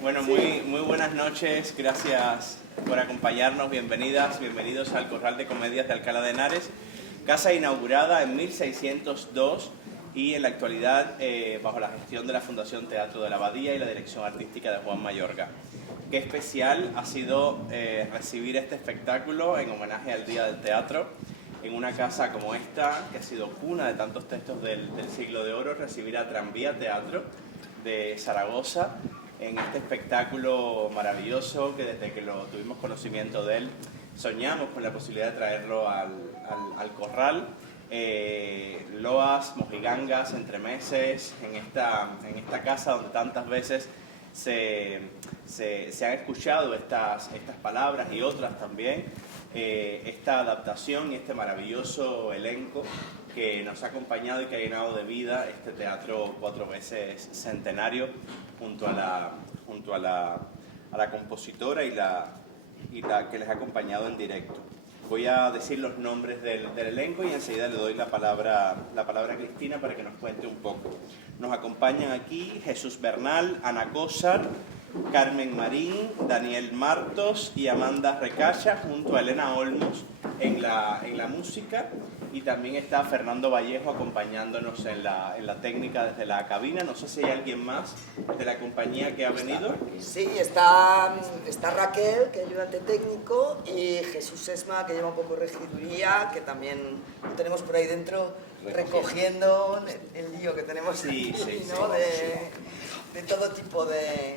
Bueno, muy buenas noches, gracias por acompañarnos, bienvenidos al Corral de Comedias de Alcalá de Henares, casa inaugurada en 1602 y en la actualidad bajo la gestión de la Fundación Teatro de la Abadía y la dirección artística de Juan Mayorga. Qué especial ha sido recibir este espectáculo en homenaje al Día del Teatro en una casa como esta, que ha sido cuna de tantos textos del siglo de oro, recibir a Tranvía Teatro de Zaragoza en este espectáculo maravilloso que desde que lo tuvimos conocimiento de él soñamos con la posibilidad de traerlo al Corral. Loas, mojigangas, entremeses, en esta casa donde tantas veces se han escuchado estas palabras y otras también, esta adaptación y este maravilloso elenco que nos ha acompañado y que ha llenado de vida este teatro 4 veces centenario junto a la compositora y la que les ha acompañado en directo. Voy a decir los nombres del elenco y enseguida le doy la palabra a Cristina para que nos cuente un poco. Nos acompañan aquí Jesús Bernal, Ana Cósar, Carmen Marín, Daniel Martos y Amanda Recaya, junto a Elena Olmos en la música, y también está Fernando Vallejo acompañándonos en la técnica desde la cabina. No sé si hay alguien más de la compañía que ha venido. Sí, está Raquel, que es ayudante técnico, y Jesús Esma, que lleva un poco regiduría, que también lo tenemos por ahí dentro recogiendo el lío que tenemos aquí, ¿no? De todo tipo de...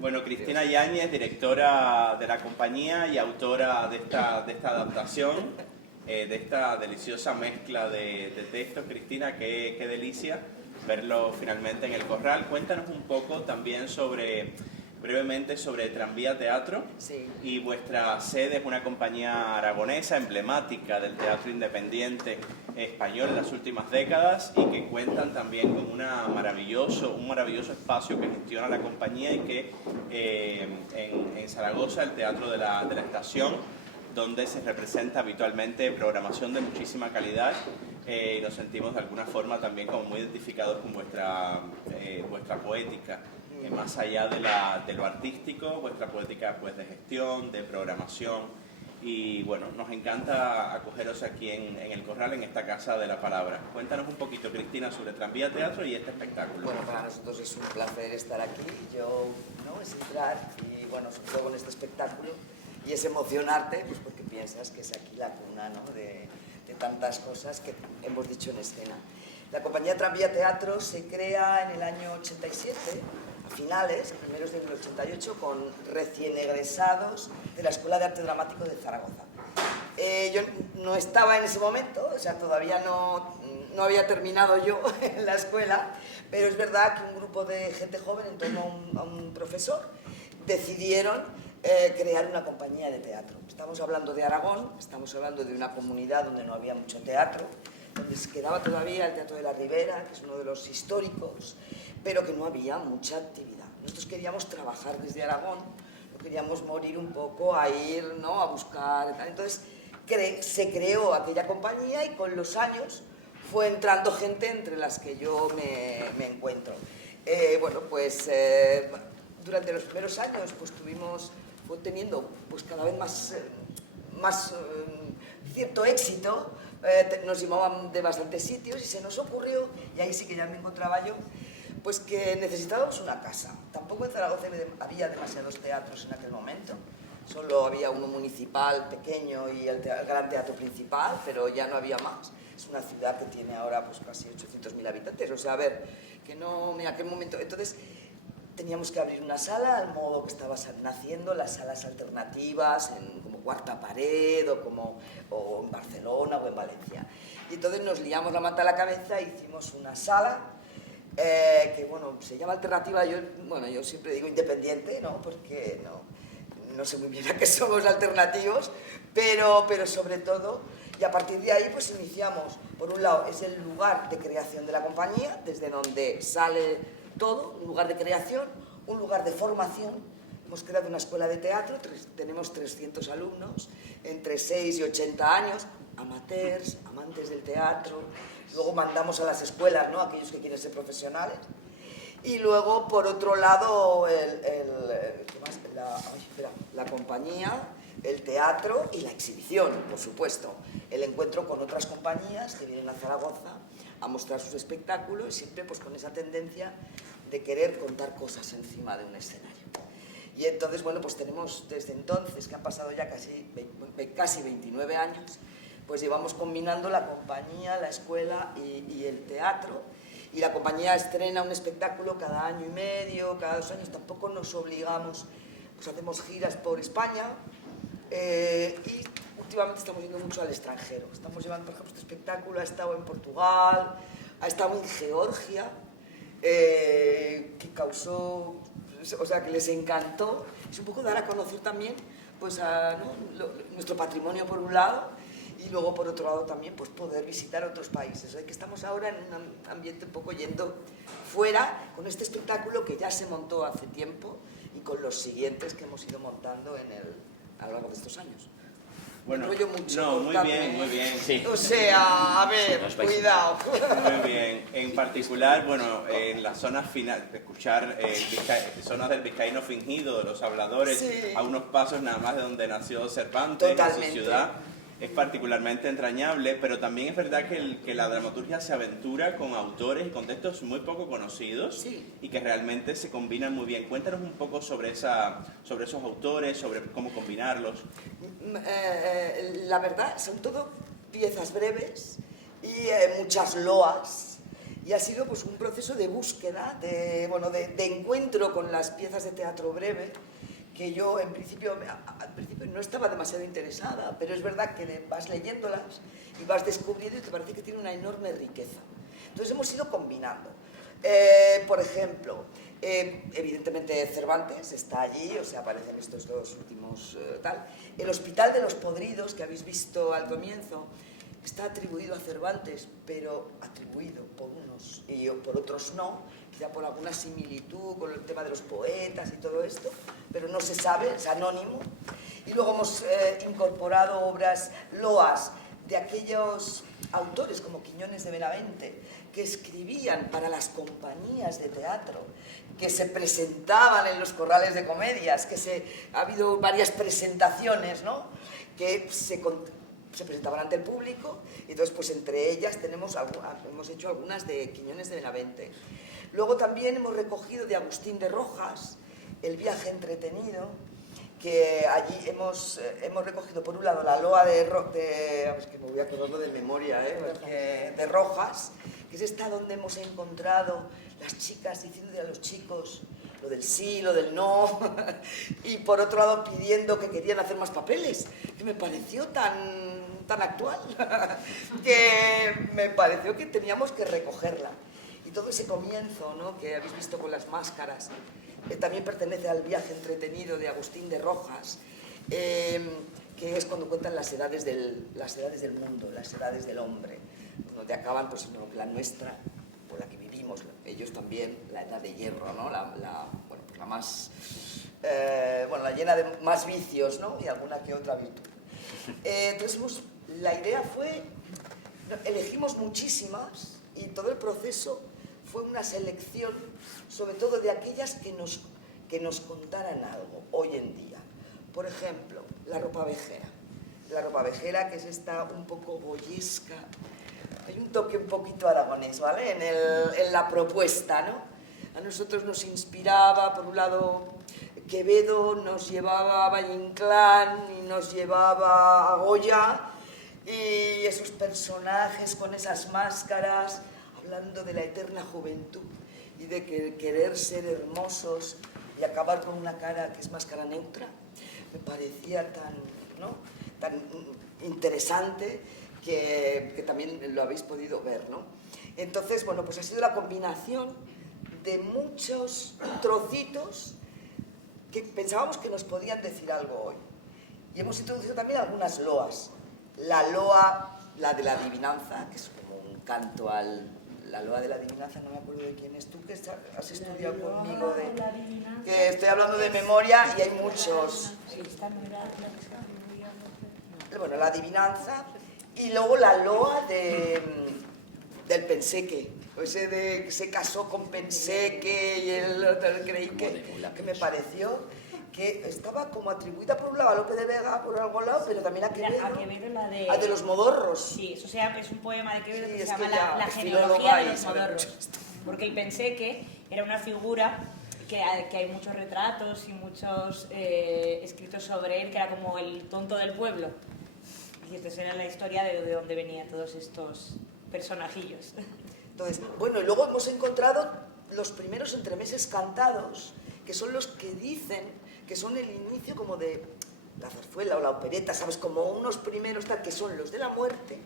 Bueno, Cristina Yáñez, directora de la compañía y autora de esta adaptación, de esta deliciosa mezcla de textos. Cristina, qué delicia verlo finalmente en el Corral. Cuéntanos un poco también brevemente sobre Tranvía Teatro. Sí. Y vuestra sede es una compañía aragonesa emblemática del teatro independiente español en las últimas décadas y que cuentan también con un maravilloso espacio que gestiona la compañía y que en Zaragoza, el Teatro de la Estación, donde se representa habitualmente programación de muchísima calidad, y nos sentimos de alguna forma también como muy identificados con vuestra poética. Más allá de lo artístico, vuestra poética pues de gestión, de programación, y bueno, nos encanta acogeros aquí en el Corral, en esta Casa de la Palabra. Cuéntanos un poquito, Cristina, sobre Tranvía Teatro y este espectáculo. Bueno, para nosotros es un placer estar aquí, es entrar y bueno, sobre todo con este espectáculo, y es emocionarte, pues porque piensas que es aquí la cuna, ¿no? de tantas cosas que hemos dicho en escena. La compañía Tranvía Teatro se crea en el año 87, a finales, primeros del 88, con recién egresados de la Escuela de Arte Dramático de Zaragoza. Yo no estaba en ese momento, o sea, todavía no había terminado yo en la escuela, pero es verdad que un grupo de gente joven, en torno a un profesor, decidieron crear una compañía de teatro. Estamos hablando de Aragón, estamos hablando de una comunidad donde no había mucho teatro, donde se quedaba todavía el Teatro de la Ribera, que es uno de los históricos, pero que no había mucha actividad. Nosotros queríamos trabajar desde Aragón, no queríamos morir un poco a ir, ¿no? A buscar, tal. Entonces se creó aquella compañía y con los años fue entrando gente entre las que yo me encuentro. Durante los primeros años pues fue teniendo pues cada vez más cierto éxito. Nos llamaban de bastantes sitios y se nos ocurrió, y ahí sí que ya me encontraba yo, pues que necesitábamos una casa. Tampoco en Zaragoza había demasiados teatros en aquel momento, solo había uno municipal pequeño y el gran teatro principal, pero ya no había más. Es una ciudad que tiene ahora pues casi 800.000 habitantes, o sea, a ver, que no en aquel momento. Entonces teníamos que abrir una sala al modo que estaba naciendo las salas alternativas, como Cuarta Pared o en Barcelona o en Valencia. Y entonces nos liamos la manta a la cabeza e hicimos una sala que, bueno, se llama alternativa. Yo siempre digo independiente, ¿no? Porque no sé muy bien a qué somos alternativos, pero sobre todo, y a partir de ahí pues iniciamos. Por un lado es el lugar de creación de la compañía, desde donde sale todo, un lugar de creación, un lugar de formación. Hemos creado una escuela de teatro, tenemos 300 alumnos, entre 6 y 80 años, amateurs, amantes del teatro. Luego mandamos a las escuelas, ¿no? Aquellos que quieren ser profesionales. Y luego, por otro lado, ¿qué más? La compañía, el teatro y la exhibición, por supuesto. El encuentro con otras compañías que vienen a Zaragoza a mostrar sus espectáculos, siempre pues con esa tendencia de querer contar cosas encima de un escenario. Y entonces, bueno, pues tenemos desde entonces, que han pasado ya casi 29 años, pues llevamos combinando la compañía, la escuela y el teatro. Y la compañía estrena un espectáculo cada año y medio, cada 2 años, tampoco nos obligamos, pues hacemos giras por España y últimamente estamos yendo mucho al extranjero. Estamos llevando, por ejemplo, este espectáculo ha estado en Portugal, ha estado en Georgia, que causó, o sea, que les encantó. Es un poco dar a conocer también pues, nuestro patrimonio por un lado, y luego por otro lado también pues, poder visitar otros países. O sea, que estamos ahora en un ambiente un poco yendo fuera con este espectáculo que ya se montó hace tiempo y con los siguientes que hemos ido montando a lo largo de estos años. Bueno, Mucho, no, muy bien, sí. O sea, a ver, cuidado. Muy bien. En particular, bueno, en las zonas finales, escuchar zonas del vizcaíno fingido, de los habladores, sí, a unos pasos nada más de donde nació Cervantes, totalmente, en su ciudad, es particularmente entrañable, pero también es verdad que la dramaturgia se aventura con autores y contextos muy poco conocidos, sí, y que realmente se combinan muy bien. Cuéntanos un poco sobre esos autores, sobre cómo combinarlos. La verdad, son todo piezas breves y muchas loas. Y ha sido pues, un proceso de búsqueda, de encuentro con las piezas de teatro breve, que yo al principio no estaba demasiado interesada, pero es verdad que vas leyéndolas y vas descubriendo y te parece que tiene una enorme riqueza. Entonces hemos ido combinando. Por ejemplo, evidentemente Cervantes está allí, o sea, aparecen estos dos últimos tal. El Hospital de los Podridos, que habéis visto al comienzo, está atribuido a Cervantes, pero atribuido por unos y por otros no, quizá por alguna similitud con el tema de los poetas y todo esto, pero no se sabe, es anónimo. Y luego hemos incorporado obras loas de aquellos autores como Quiñones de Benavente, que escribían para las compañías de teatro, que se presentaban en los corrales de comedias, ha habido varias presentaciones, ¿no?, que se presentaban ante el público, y entonces pues entre ellas hemos hecho algunas de Quiñones de Benavente. Luego también hemos recogido de Agustín de Rojas El viaje entretenido, que allí hemos recogido por un lado la loa es que me voy acordando de memoria, de Rojas, que es esta donde hemos encontrado las chicas diciendo a los chicos lo del sí, lo del no, y por otro lado pidiendo que querían hacer más papeles, que me pareció tan actual, que me pareció que teníamos que recogerla. Y todo ese comienzo, ¿no?, que habéis visto con las máscaras, también pertenece al viaje entretenido de Agustín de Rojas, que es cuando cuentan las edades del mundo, las edades del hombre, donde acaban pues, la nuestra, o la que vivimos, ellos también, la edad de hierro, ¿no?, la más, la llena de más vicios, ¿no?, y alguna que otra virtud. Entonces la idea fue, elegimos muchísimas y todo el proceso fue una selección, sobre todo de aquellas que nos contaran algo hoy en día. Por ejemplo, La ropavejera. La ropavejera, que es esta un poco boyesca, hay un toque un poquito aragonés, ¿vale?, en la propuesta, ¿no? A nosotros nos inspiraba, por un lado, Quevedo, nos llevaba a Valle Inclán y nos llevaba a Goya, y esos personajes con esas máscaras, hablando de la eterna juventud y de querer ser hermosos y acabar con una cara que es máscara neutra, me parecía tan interesante que también lo habéis podido ver, ¿no? Entonces, bueno, pues ha sido la combinación de muchos trocitos que pensábamos que nos podían decir algo hoy. Y hemos introducido también algunas loas. La loa, la de la adivinanza, que es como un canto la loa de la adivinanza, no me acuerdo de quién es tú, que has estudiado conmigo, que estoy hablando de memoria y hay muchos. Bueno, la adivinanza, y luego la loa del penseque, o ese de que se casó con Penseque y el otro creí que me pareció que estaba como atribuida por un lado a Lope de Vega, por algún lado, pero también a Quevedo, la de los modorros. Sí, eso sea, es un poema de Quevedo que se que llama La genealogía de los modorros. Porque el Penseque era una figura que hay muchos retratos y muchos escritos sobre él, que era como el tonto del pueblo. Y esta era la historia de dónde venían todos estos personajillos. Entonces, bueno, y luego hemos encontrado los primeros entremeses cantados, que son los que dicen que son el inicio como de la zarzuela o la opereta, ¿sabes? Como unos primeros tal, que son los de la muerte,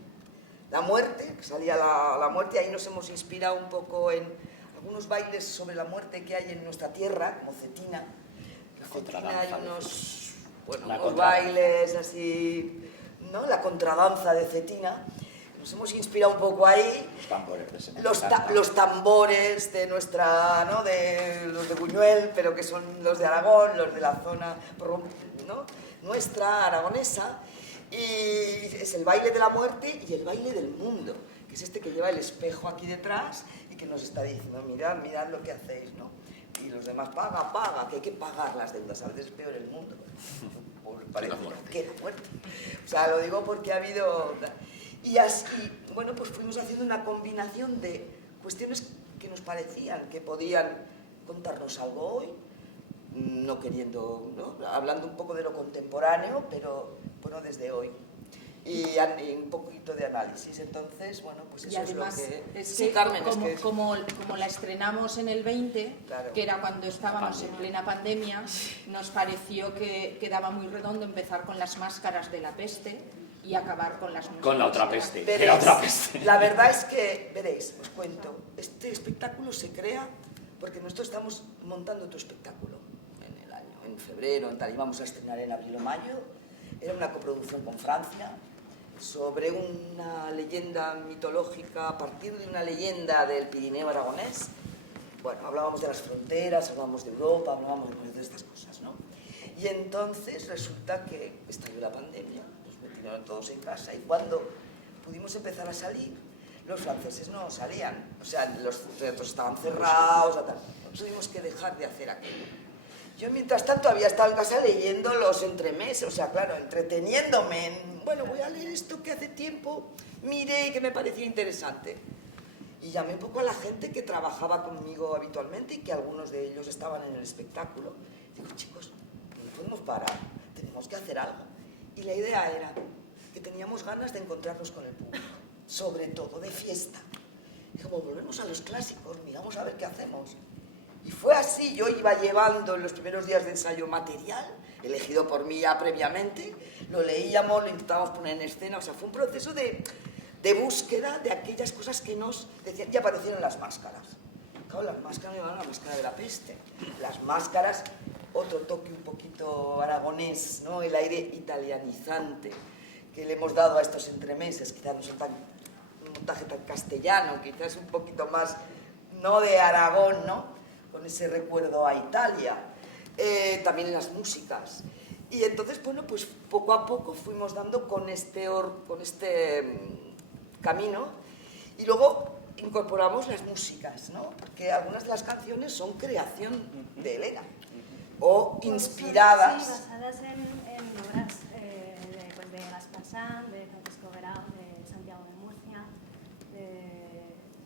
que salía la muerte, ahí nos hemos inspirado un poco en algunos bailes sobre la muerte que hay en nuestra tierra, como Cetina. En Cetina hay unos bailes así, ¿no? La contradanza de Cetina. Nos hemos inspirado un poco ahí. Los tambores de nuestra, ¿no? De los de Buñuel, pero que son los de Aragón, los de la zona, ¿no? Nuestra, aragonesa. Y es el baile de la muerte y el baile del mundo, que es este que lleva el espejo aquí detrás y que nos está diciendo, mirad, mirad lo que hacéis, ¿no? Y los demás, paga, paga, que hay que pagar las deudas. A veces es peor el mundo, parece que la muerte. O sea, lo digo porque ha habido... Y así, bueno, pues fuimos haciendo una combinación de cuestiones que nos parecían que podían contarnos algo hoy, no queriendo, ¿no? Hablando un poco de lo contemporáneo, pero bueno, desde hoy. Y un poquito de análisis. Entonces, bueno, pues eso además, es lo que... Es que sí, Carmen, como la estrenamos en el 20, claro, que era cuando estábamos en plena pandemia, nos pareció que quedaba muy redondo empezar con las máscaras de la peste y acabar con las máscaras. Con la otra peste. Veréis, la otra peste. La verdad es que, veréis, os cuento, este espectáculo se crea porque nosotros estamos montando otro espectáculo en el año, en febrero, en tal, íbamos a estrenar en abril o mayo. Era una coproducción con Francia sobre una leyenda mitológica, a partir de una leyenda del Pirineo aragonés. Bueno, hablábamos de las fronteras, hablábamos de Europa, hablábamos de estas cosas, ¿no? Y entonces resulta que estalló la pandemia, nos metieron todos en casa y cuando pudimos empezar a salir, los franceses no salían, o sea, los teatros estaban cerrados, tuvimos que dejar de hacer aquello. Yo, mientras tanto, había estado en casa leyendo los entremeses, o sea, claro, entreteniéndome en, bueno, voy a leer esto que hace tiempo miré y que me parecía interesante. Y llamé un poco a la gente que trabajaba conmigo habitualmente y que algunos de ellos estaban en el espectáculo. Digo, chicos, no podemos parar, tenemos que hacer algo. Y la idea era que teníamos ganas de encontrarnos con el público, sobre todo de fiesta. Y como volvemos a los clásicos, miramos a ver qué hacemos. Y fue así, yo iba llevando en los primeros días de ensayo material, elegido por mí ya previamente, lo leíamos, lo intentábamos poner en escena, o sea, fue un proceso de búsqueda de aquellas cosas que nos decían, y aparecieron las máscaras. Claro, las máscaras me van a la máscara de la peste, las máscaras, otro toque un poquito aragonés, ¿no? El aire italianizante que le hemos dado a estos entremeses, quizás no son un montaje tan castellano, quizás un poquito más, no de Aragón, ¿no? Con ese recuerdo a Italia, también en las músicas. Y entonces, bueno, pues poco a poco fuimos dando con este camino y luego incorporamos las músicas, ¿no? Porque algunas de las canciones son creación de Elena o inspiradas. Sí, basadas en obras de Gaspar Sanz, de Francisco Guerao, de Santiago de Murcia,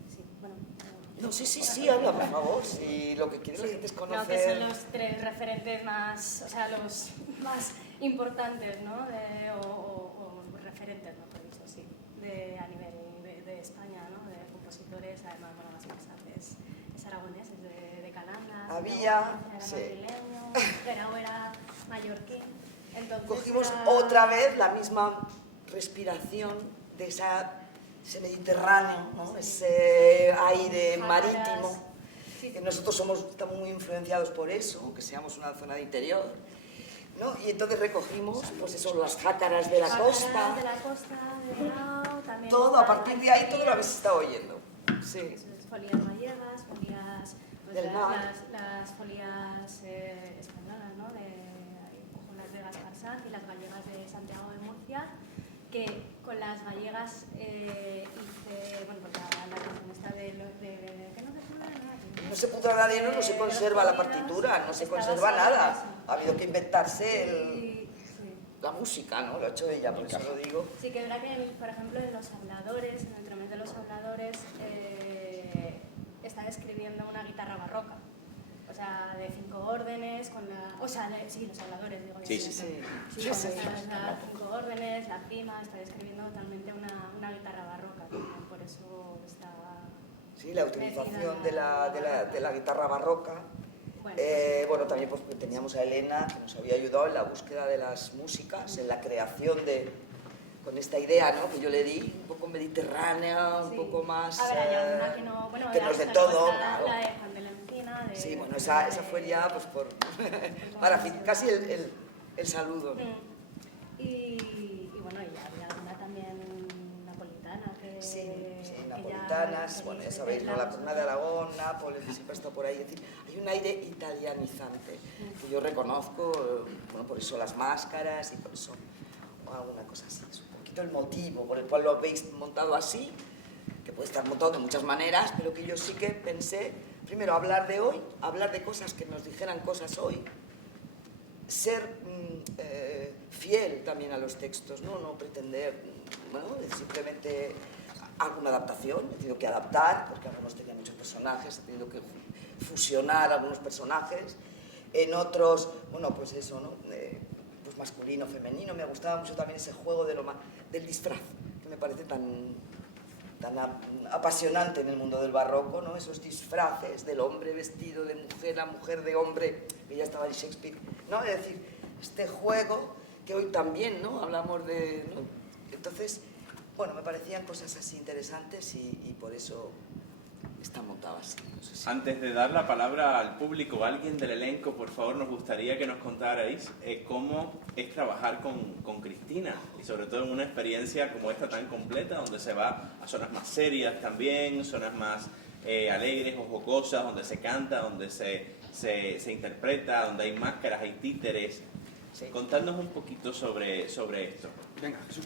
sí, bueno... No, sí, habla, por favor, si lo que quiere la gente es conocer... No, que son los tres referentes más, o sea, los más importantes, ¿no? O referentes, mejor dicho, sí, a nivel de España, ¿no? De compositores, además, bueno, Gaspar Sanz es aragonés, es de Calanda, Había, era sí. madrileño, Guerao era mallorquín, entonces... Cogimos otra vez la misma respiración de ese Mediterráneo, ¿no? Ese aire marítimo, que nosotros estamos muy influenciados por eso, aunque seamos una zona de interior, ¿no? Y entonces recogimos, pues eso, las jácaras de la costa, también todo, a partir de ahí todo lo habéis estado oyendo. Sí. Folías gallegas, folías, pues del mar. las folías españolas, ¿no? Las de Gaspar Sanz y las gallegas de Santiago de Murcia, que con las gallegas hice, bueno, pues la canción esta de que no te pudra nada. No se pudra nadie, no se conserva la partitura, no se conserva nada. Ha habido que inventarse la música, ¿no? Lo ha hecho ella, por eso lo digo. Sí, que es verdad que, por ejemplo, en Los Habladores, en el Tremendo de los Habladores, está escribiendo una guitarra barroca. O sea, de 5 órdenes, con la... O sea, sí, Los Habladores, digo. Sí. Sí, con las 5 órdenes, la cima, está describiendo totalmente una guitarra barroca también, por eso está... Sí, la utilización de la guitarra barroca. Bueno, también pues, teníamos a Elena, que nos había ayudado en la búsqueda de las músicas, en la creación con esta idea, ¿no?, que yo le di, un poco mediterránea, un poco más... A ver, hay alguna que no... Bueno, que no es de todo, la de Juan de la Encina... Sí, bueno, esa fue ya, pues, para casi el saludo, ¿no? Y bueno, y había alguna también napolitana que... Sí, napolitanas, bueno, ya sabéis, ¿no?, la Corona de Aragón, Nápoles, que siempre está por ahí. Es decir, hay un aire italianizante que yo reconozco, bueno, por eso las máscaras y por eso alguna cosa así. Es un poquito el motivo por el cual lo habéis montado así, que puede estar montado de muchas maneras, pero que yo sí que pensé, primero, hablar de hoy, hablar de cosas que nos dijeran cosas hoy, ser fiel también a los textos, no pretender, bueno, simplemente alguna adaptación, he tenido que adaptar, porque algunos tenían muchos personajes, he tenido que fusionar algunos personajes, en otros, bueno, pues eso, ¿no?, pues masculino, femenino. Me gustaba mucho también ese juego del disfraz, que me parece tan apasionante en el mundo del barroco, ¿no?, esos disfraces del hombre vestido de mujer, la mujer de hombre, que ya estaba en Shakespeare, ¿no?, es decir, este juego que hoy también, ¿no?, hablamos de, ¿no? Entonces, bueno, me parecían cosas así interesantes y por eso está montado así. No sé si... Antes de dar la palabra al público, alguien del elenco, por favor, nos gustaría que nos contarais cómo es trabajar con Cristina, y sobre todo en una experiencia como esta tan completa, donde se va a zonas más serias también, zonas más alegres o jocosas, donde se canta, donde se interpreta, donde hay máscaras, hay títeres. Sí. Contadnos un poquito sobre esto. Venga, Jesús.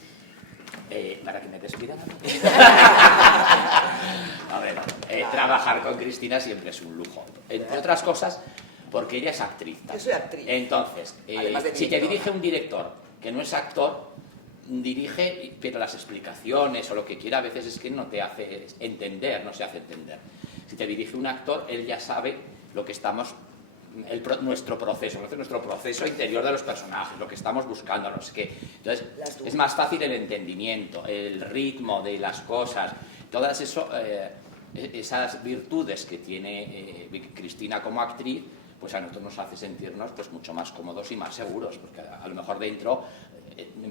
Para que me despidan. A ver, trabajar con Cristina siempre es un lujo. Entre otras cosas, porque ella es actriz. Yo soy actriz. Entonces, si te dirige un director que no es actor, dirige, pero las explicaciones o lo que quiera a veces es que no te hace entender, no se hace entender. Si te dirige un actor, él ya sabe lo que estamos... nuestro proceso interior de los personajes, lo que estamos buscando, no sé qué. Entonces, es más fácil el entendimiento, el ritmo de las cosas, todas esas virtudes que tiene Cristina como actriz, pues a nosotros nos hace sentirnos pues mucho más cómodos y más seguros, porque a lo mejor dentro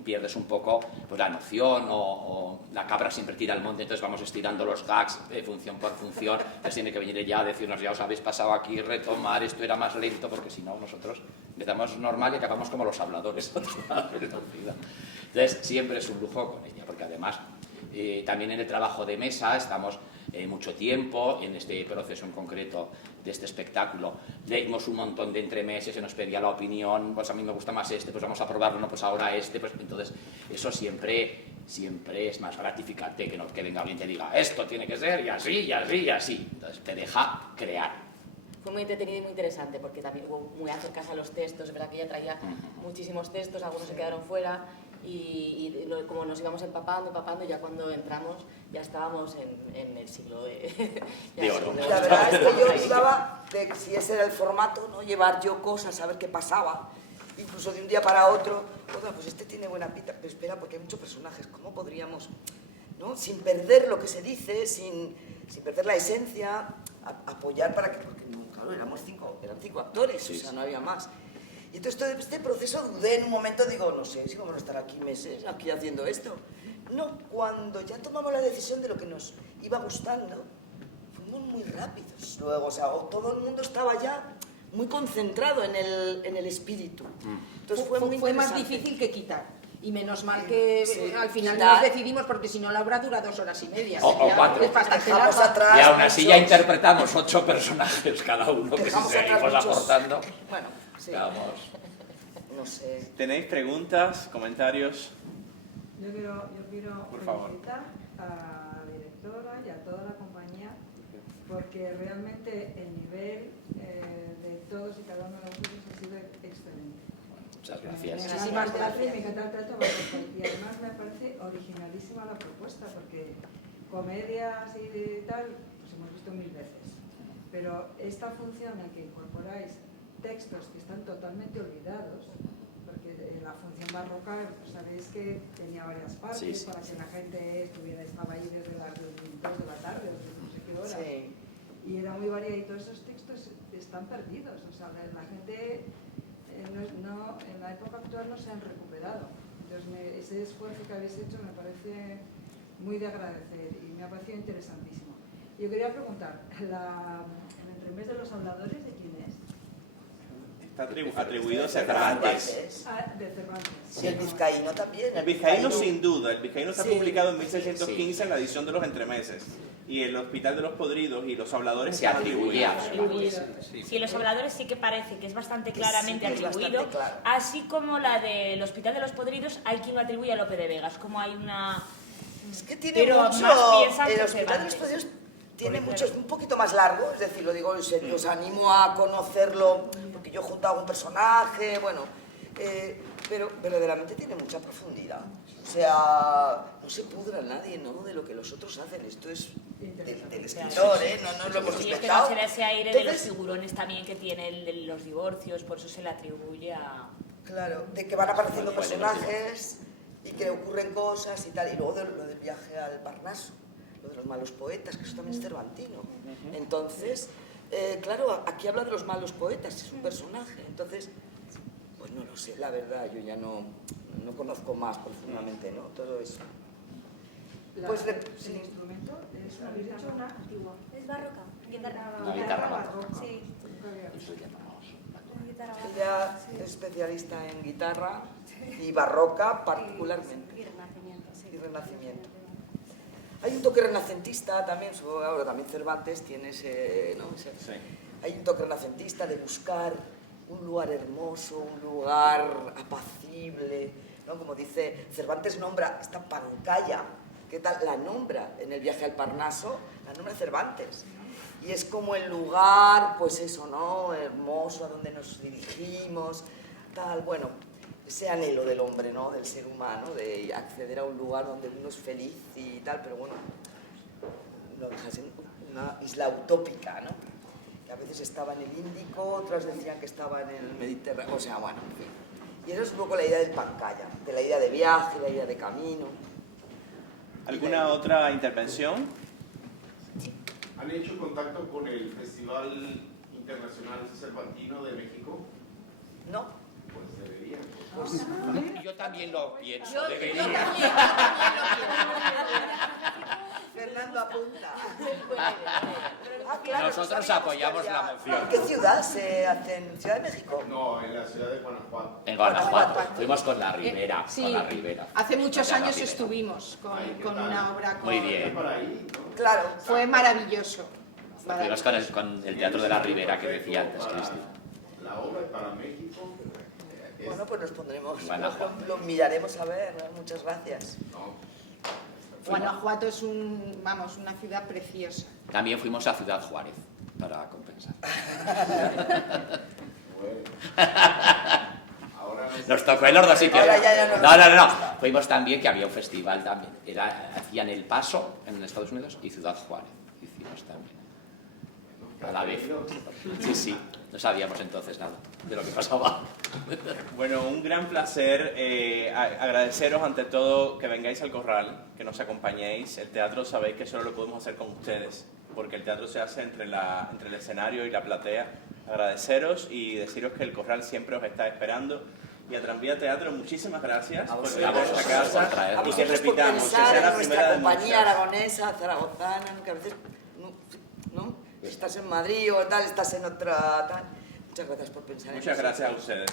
pierdes un poco pues, la noción o la cabra siempre tira al monte, entonces vamos estirando los gags función por función, entonces tiene que venir ella a decirnos, ya os habéis pasado aquí, retomar, esto era más lento, porque si no nosotros empezamos normal y acabamos como Los Habladores. Entonces siempre es un lujo con ella, porque además también en el trabajo de mesa estamos mucho tiempo, en este proceso en concreto de este espectáculo leímos un montón de entremeses, se nos pedía la opinión, pues a mí me gusta más este, pues vamos a probarlo, no, pues ahora este, pues entonces eso siempre es más gratificante que venga alguien y te diga esto tiene que ser y así, y así, y así, entonces te deja crear. Fue muy entretenido y muy interesante porque también hubo muy acercas a los textos, es verdad que ella traía muchísimos textos, algunos se quedaron fuera y como nos íbamos empapando, ya cuando entramos ya estábamos en el siglo de oro. La verdad es que yo dudaba de si ese era el formato, ¿no?, llevar yo cosas, saber qué pasaba, incluso de un día para otro, oiga, pues este tiene buena pinta, pero espera, porque hay muchos personajes, ¿cómo podríamos, ¿no?, sin perder lo que se dice, sin perder la esencia, apoyar para que, porque no, claro, eran 5 actores, sí, o sea, no había más. Y entonces todo este proceso dudé en un momento, digo, no sé si vamos a estar aquí meses, aquí haciendo esto. No, cuando ya tomamos la decisión de lo que nos iba gustando, fuimos muy rápidos luego, o sea, todo el mundo estaba ya muy concentrado en el espíritu. Entonces fue más difícil que quitar. Y menos mal que al final quitar. nos decidimos, porque si no la obra dura 2 horas y media. O 4. Atrás, y aún así ya interpretamos 8 personajes cada uno, que si seguimos aportando. Bueno, sí. Vamos. No sé. ¿Tenéis preguntas, comentarios? Yo quiero Por favor. felicitar a la directora y a toda la compañía, porque realmente el nivel de todos y cada uno de vosotros ha sido excelente. Muchas gracias. Muchísimas gracias. Me encanta el teatro barroco y además me parece originalísima la propuesta, porque comedias y tal, pues hemos visto 1000 veces. Pero esta función en que incorporáis textos que están totalmente olvidados, porque la función barroca, pues sabéis que tenía varias partes para que la gente estaba ahí desde las 2 de la tarde, desde no sé qué hora. Sí. Y era muy variada y todos esos textos están perdidos, o sea, la gente en la época actual no se han recuperado. Entonces ese esfuerzo que habéis hecho me parece muy de agradecer y me ha parecido interesantísimo. Yo quería preguntar, el entremés de los habladores, ¿de quién es? Está atribuido a Cervantes. De Cervantes. Y el vizcaíno también. El vizcaíno sin duda, el vizcaíno está Sí. publicado en 1615 en la edición de los entremeses. Y el Hospital de los Podridos y los habladores Se están atribuye a atribuidos. Sí, los habladores sí que parece que es bastante claramente Sí, es atribuido, bastante claro. así como la del Hospital de los Podridos hay quien lo atribuye a Lope de Vega, es como hay una... Es que tiene Pero mucho. más piensan que El Hospital de los Cervantes. Podridos tiene mucho, es un poquito más largo, es decir, lo digo en serio, os animo a conocerlo, porque yo he juntado un personaje, bueno, pero verdaderamente tiene mucha profundidad. O sea, no se pudra nadie, ¿no?, de lo que los otros hacen. Esto es del escritor, ¿eh? No lo hemos Sí, es que inventado. no será ese aire de los Entonces, figurones también que tiene el de los divorcios, por eso se le atribuye a... claro, de que van apareciendo Bueno, fue de los personajes y que ocurren cosas y tal, y luego lo del viaje al Parnaso, lo de los malos poetas, que eso también es cervantino. Entonces, claro, aquí habla de los malos poetas, es un personaje, entonces, pues no lo sé, la verdad, yo ya no conozco más profundamente, ¿no? Todo eso. Pues el sí. instrumento es, habéis dicho, una antigua. Es barroca, guitarra. Una guitarra barroca. Sí, Nunca había visto. una guitarra Ella barroca. Sí. es especialista en guitarra y barroca particularmente. Y renacimiento, sí. Y renacimiento. Hay un toque renacentista también, ahora también Cervantes tiene ese, ¿no? Sí. Hay un toque renacentista de buscar un lugar hermoso, un lugar apacible, ¿no? Como dice, Cervantes nombra esta Pancaya, ¿qué tal? La nombra en el viaje al Parnaso, la nombra Cervantes. Y es como el lugar, pues eso, ¿no?, hermoso, a donde nos dirigimos, tal, bueno, ese anhelo del hombre, ¿no?, del ser humano, de acceder a un lugar donde uno es feliz y tal, pero bueno, no deja de ser una isla utópica, ¿no?, que a veces estaba en el Índico, otras decían que estaba en el Mediterráneo, o sea, bueno, en fin. Y eso es un poco la idea del Pancaya, de la idea de viaje, la idea de camino. ¿Alguna otra intervención? ¿Han hecho contacto con el Festival Internacional Cervantino de México? ¿No? Pues deberían. Yo también lo pienso, Yo debería. también lo pienso. Fernando apunta. Nosotros apoyamos la moción. ¿En qué ciudad se hace? ¿En Ciudad de México? No, en la ciudad de Guanajuato. En Guanajuato. Fuimos con la Ribera. Sí, Con la Ribera. hace muchos Con la años Ribera. estuvimos Ay, ¿qué con tal? una obra con... Muy bien. Por ahí, ¿no? Claro. Fue maravilloso. Fuimos con el Teatro de la Ribera que decía antes, Para Cristi. La obra para México es... Bueno, pues nos pondremos, Guanajuato. lo miraremos a ver, ¿no? Muchas gracias. No, Guanajuato es una ciudad preciosa. También fuimos a Ciudad Juárez para compensar. bueno. Ahora Nos tocó en los dos sitios. Ahora ya no. No. Fuimos también, que había un festival también. Hacían El Paso en Estados Unidos y Ciudad Juárez. Hicimos también. A la vez. Sí. No sabíamos entonces nada de lo que pasaba. Bueno, un gran placer. Agradeceros ante todo que vengáis al Corral, que nos acompañéis. El teatro sabéis que solo lo podemos hacer con ustedes, porque el teatro se hace entre el escenario y la platea. Agradeceros y deciros que el Corral siempre os está esperando. Y a Tranvía Teatro, muchísimas gracias por venir a esta por casa traernos. y que Vosotros por repitamos, que pensar sea la en nuestra primera de compañía muchas. aragonesa, zaragozana, que a veces no, estás en Madrid o tal, estás en otra tal. Muchas gracias por pensar en Muchas nosotros. gracias a ustedes.